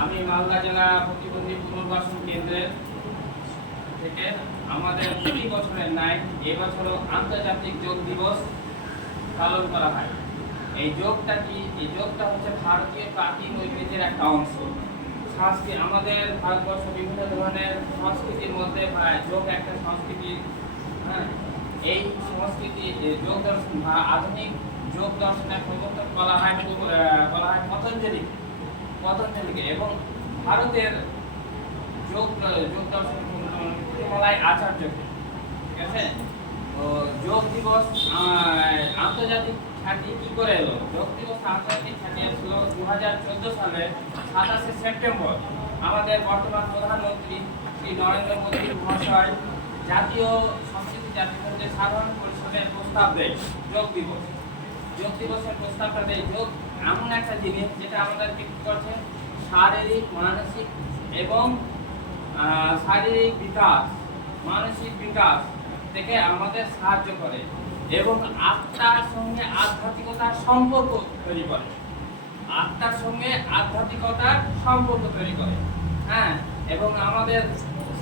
আমি মালদা জেলা প্রতিবন্ধী পুনর্বাসন কেন্দ্রের থেকে আমাদের প্রতি বছরের ন্যায় এবছরও আন্তর্জাতিক যোগ দিবস পালন করা হয়। এই যোগটা কি? এই যোগটা হচ্ছে ভারতীয় প্রাচীন ঐতিহ্যের একটা অংশ। সংস্কৃতি আমাদের ভারতবর্ষ বিভিন্ন ধরনের সংস্কৃতির মধ্যে যোগ একটা সংস্কৃতি। হ্যাঁ, এই সংস্কৃতি যোগ দর্শন বা আধুনিক যোগ দর্শনের প্রবর্তক বলা হয় পতঞ্জলিকে এবং ভারতের যোগ দর্শন মলাই আচার্যকে। ঠিক আছে, তো যোগ দিবস আন্তর্জাতিক খ্যাতি কি করে এলো? যোগ দিবস আন্তর্জাতিক খ্যাতি এসেছিল 2014 সালের 27শে সেপ্টেম্বর। আমাদের বর্তমান প্রধানমন্ত্রী শ্রী নরেন্দ্র মোদী মহাশয় জাতীয় সংস্কৃতি জাতিসংঘের সাধারণ পরিষদে প্রস্তাব দেয় যোগ দিবসের প্রস্তাবটা দেয়। যোগ এমন একটা জিনিস যেটা আমাদেরকে কি করছে, শারীরিক মানসিক এবং শারীরিক বিকাশ, মানসিক বিকাশ থেকে আমাদের সাহায্য করে এবং আত্মার সঙ্গে আধ্যাত্মিকতার সম্পর্ক তৈরি করে। হ্যাঁ, এবং আমাদের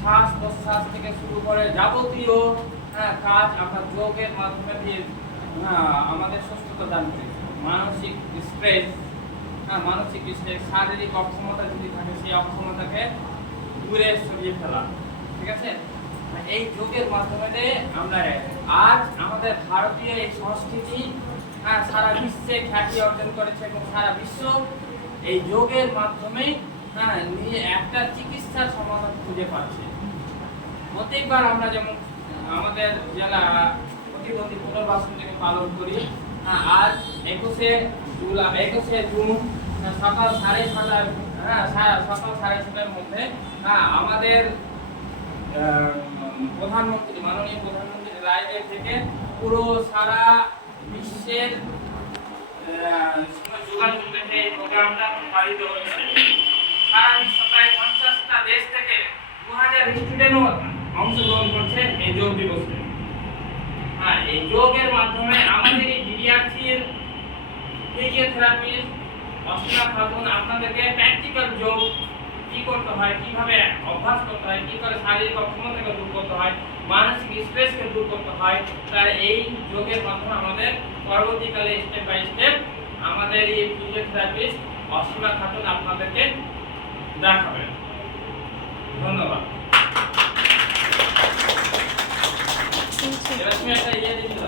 শ্বাস প্রশ্বাস থেকে শুরু করে যাবতীয় কাজ আমরা যোগের মাধ্যমে দিয়ে আমাদের সুস্থতা দান করি। মানসিক স্ট্রেস, শারীরিক অক্ষমতা যদি থাকে সেই অক্ষমতাকে দূরে সরিয়ে ফেলা। ঠিক আছে, এই যোগের মাধ্যমে আমরা আজ আমাদের ভারতীয় এই সংস্কৃতি সারা বিশ্বে খ্যাতি অর্জন করেছে এবং সারা বিশ্ব এই যোগের মাধ্যমে নিয়ে একটা চিকিৎসার সমাধান খুঁজে পাচ্ছে। প্রত্যেকবার আমরা যেমন আমাদের জেলা প্রতিবন্ধী পুনর্বাসন থেকে পালন করি, আজ 21শে জুন সকাল 6:30 মধ্যে আমাদের প্রধানমন্ত্রী মাননীয় প্রধানমন্ত্রী রায়দের থেকে পুরো সারা বিশ্বের যোগাযোগ রেখে এই প্রোগ্রামটা পালিত হচ্ছে। সারা বিশ্ব প্রায় 50টা দেশ থেকে 2000 স্টুডেন্টও অংশগ্রহণ করছে এই যোগ দিবসে। এই যোগের মাধ্যমে আমাদের এই ফিজিওথেরাপিস্ট অসীমা খাতুন আপনাদেরকে প্র্যাকটিক্যাল যোগ কি করতে হয়, কিভাবে অভ্যাস করতে হয়, কি করে শারীরিক অক্ষমতাকে দূর করতে হয়, মানসিক স্ট্রেসকে দূর করতে হয়, তার এই যোগের মাধ্যমে আমাদের পরবর্তীকালে স্টেপ বাই স্টেপ আমাদের এই ফিজিওথেরাপিস্ট অসীমা খাতুন আপনাদেরকে দেখাবেন। ধন্যবাদ। এবার তুমি একটা দিও।